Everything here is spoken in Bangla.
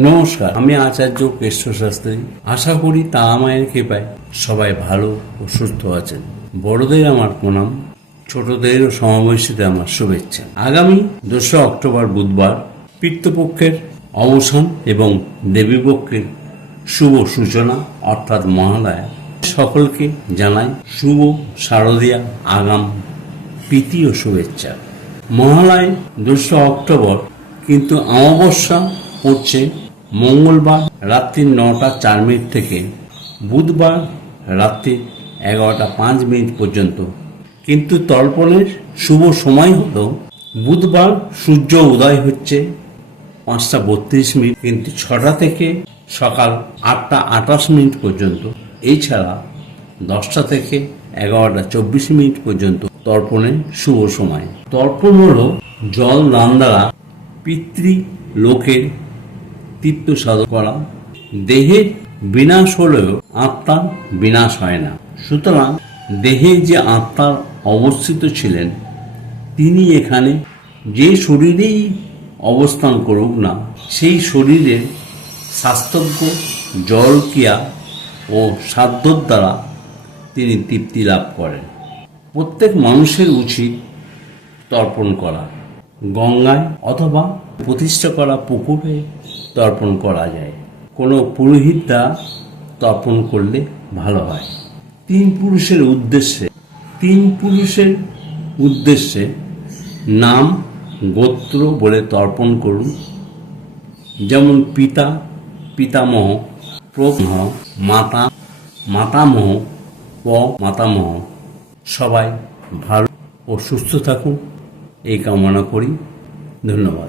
নমস্কার, আমি আচার্য কেশব শাস্ত্রী। আশা করি তারা মায়ের কৃপায় সবাই ভালো ও সুস্থ আছেন। বড়দের আমার প্রণাম, ছোটদের ও সমবয়সীদের আমার শুভেচ্ছা। আগামী 2 অক্টোবর বুধবার পিতৃপক্ষের অবসান এবং দেবীপক্ষের শুভ সূচনা অর্থাৎ মহালয়া। সকলকে জানাই শুভ শারদীয়া আগাম প্রীতি ও শুভেচ্ছা। মহালয় 2 অক্টোবর, কিন্তু অমাবস্যা পড়ছে মঙ্গলবার রাত্রি 9টা 4 মিনিট থেকে বুধবার রাত্রি 11টা 5 মিনিট পর্যন্ত। কিন্তু তর্পণের শুভ সময় হলো বুধবার সূর্য উদয় হচ্ছে 5টা 32 মিনিট, কিন্তু 6টা থেকে সকাল 8টা 28 মিনিট পর্যন্ত। এছাড়া 10টা থেকে 11টা 24 মিনিট পর্যন্ত তর্পণের শুভ সময়। তর্পণ হলো জল দান দ্বারা পিতৃ লোকের তীর্থ সাধন করা। দেহের বিনাশ হলেও আত্মার বিনাশ হয় না। সুতরাং দেহে যে আত্মার অবস্থিত ছিলেন, তিনি এখানে যে শরীরেই অবস্থান করুক না, সেই শরীরের স্বাস্থ্যজ্ঞ জল ক্রিয়া ও সাধ্যর দ্বারা তিনি তৃপ্তি লাভ করেন। প্রত্যেক মানুষের উচিত তর্পণ করা। গঙ্গায় অথবা প্রতিষ্ঠা করা পুকুরে তর্পণ করা যায়। কোনো পুরোহিত দ্বারা তর্পণ করলে ভালো হয়। তিন পুরুষের উদ্দেশ্যে নাম গোত্র বলে তর্পণ করুন। যেমন পিতা, পিতামহ, প্রমহ, মাতা, মাতামহ, মাতামহ। সবাই ভালো ও সুস্থ থাকুন এই কামনা করি। ধন্যবাদ।